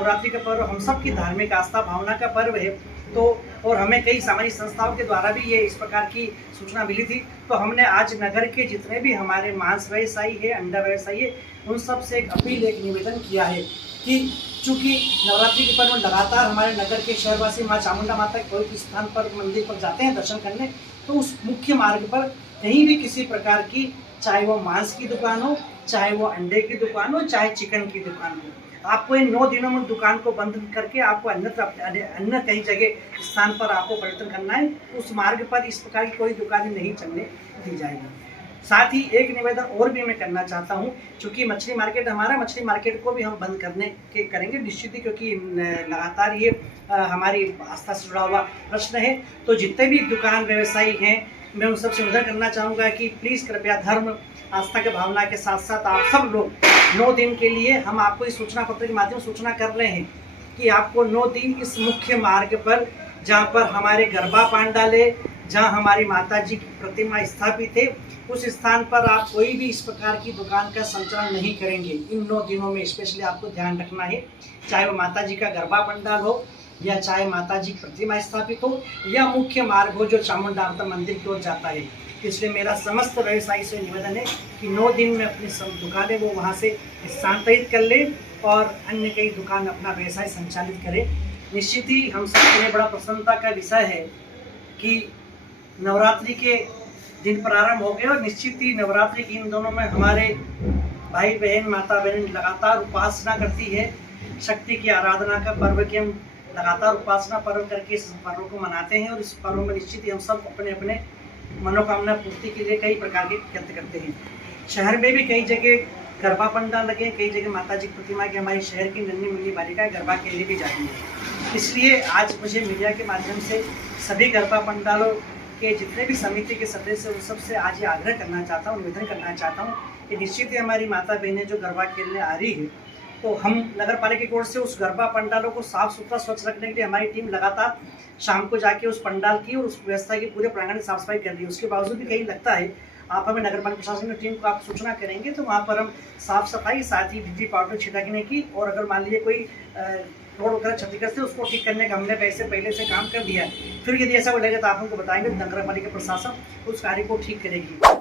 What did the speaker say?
नवरात्रि का पर्व हम सब की धार्मिक आस्था भावना का पर्व है। तो और हमें कई सामाजिक संस्थाओं के द्वारा भी ये इस प्रकार की सूचना मिली थी। तो हमने आज नगर के जितने भी हमारे मांस व्यवसायी है, अंडा व्यवसायी है, उन सब से एक अपील, एक निवेदन किया है कि चूँकि नवरात्रि के पर्व में लगातार हमारे नगर के शहरवासी माँ चामुंडा माता के पवित्र स्थान पर मंदिर पर जाते हैं दर्शन करने, तो उस मुख्य मार्ग पर कहीं भी किसी प्रकार की, चाहे वो मांस की दुकान हो, चाहे वो अंडे की दुकान हो, चाहे चिकन की दुकान हो, आपको इन 9 दिनों में दुकान को बंद करके आपको अन्य कई जगह स्थान पर आपको पर्यटन करना है। उस मार्ग पर इस प्रकार की कोई दुकानें नहीं चलने दी जाएगी। साथ ही एक निवेदन और भी मैं करना चाहता हूँ, क्योंकि मछली मार्केट हमारा, मछली मार्केट को भी हम बंद करेंगे निश्चित ही, क्योंकि लगातार ये हमारी आस्था से जुड़ा हुआ प्रश्न है। तो जितने भी दुकान व्यवसायी हैं, मैं उन सबसे निवेदन करना चाहूँगा कि प्लीज़ कृपया धर्म आस्था के भावना के साथ साथ आप सब लोग 9 दिन के लिए हम आपको इस सूचना पत्र के माध्यम से सूचना कर रहे हैं कि आपको 9 दिन इस मुख्य मार्ग पर, जहाँ पर हमारे गरबा पंडाल है, जहाँ हमारी माता जी की प्रतिमा स्थापित है, उस स्थान पर आप कोई भी इस प्रकार की दुकान का संचालन नहीं करेंगे। इन 9 दिनों में स्पेशली आपको ध्यान रखना है, चाहे वो माता जी का गरबा पंडाल हो, या चाहे माता जी की प्रतिमा स्थापित हो, या मुख्य मार्ग हो जो चामुंडा मंदिर की ओर जाता है। इसलिए मेरा समस्त व्यवसायी से निवेदन है कि 9 दिन में अपनी सब दुकानें वो वहाँ से स्थानांतरित कर ले और अन्य कई दुकान अपना व्यवसाय संचालित करें। निश्चित ही हम सबके लिए बड़ा प्रसन्नता का विषय है कि नवरात्रि के दिन प्रारंभ हो गए और निश्चित ही नवरात्रि के इन दोनों में हमारे भाई बहन, माता बहन लगातार उपासना करती है। शक्ति की आराधना का पर्व की हम लगातार उपासना पर्व करके इस पर्व को मनाते हैं, और इस पर्व में निश्चित ही हम सब अपने अपने मनोकामना पूर्ति के लिए कई प्रकार के कृत्य करते हैं। शहर में भी कई जगह गरबा पंडाल लगे, कई जगह माता जी प्रतिमा की हमारी शहर की नन्ही मुन्नी बालिकाएं गरबा के लिए भी जाती है। इसलिए आज मुझे मीडिया के माध्यम से सभी गरबा पंडालों के जितने भी समिति के सदस्य उन सबसे आज ये आग्रह करना चाहता हूँ, निवेदन करना चाहता हूँ कि निश्चित ही हमारी माता बहनें जो गरबा खेलने आ रही है, तो हम नगर पालिका की ओर से उस गरबा पंडालों को साफ सुथरा स्वच्छ रखने के लिए हमारी टीम लगातार शाम को जाके उस पंडाल की और उस व्यवस्था की पूरे प्रांगण की साफ सफाई कर रही है। उसके बावजूद भी कहीं लगता है, आप हमें नगर पालिका प्रशासन की टीम को आप सूचना करेंगे तो वहाँ पर हम साफ सफाई, साथ ही बिजली पाउडर छिड़कने की, और अगर मान लीजिए कोई रोड वगैरह क्षतिग्रस्त है उसको ठीक करने का हमने पहले से काम कर दिया है। फिर यदि ऐसा लगेगा तो आप हमको बताएंगे, नगर पालिका प्रशासन उस कार्य को ठीक करेगी।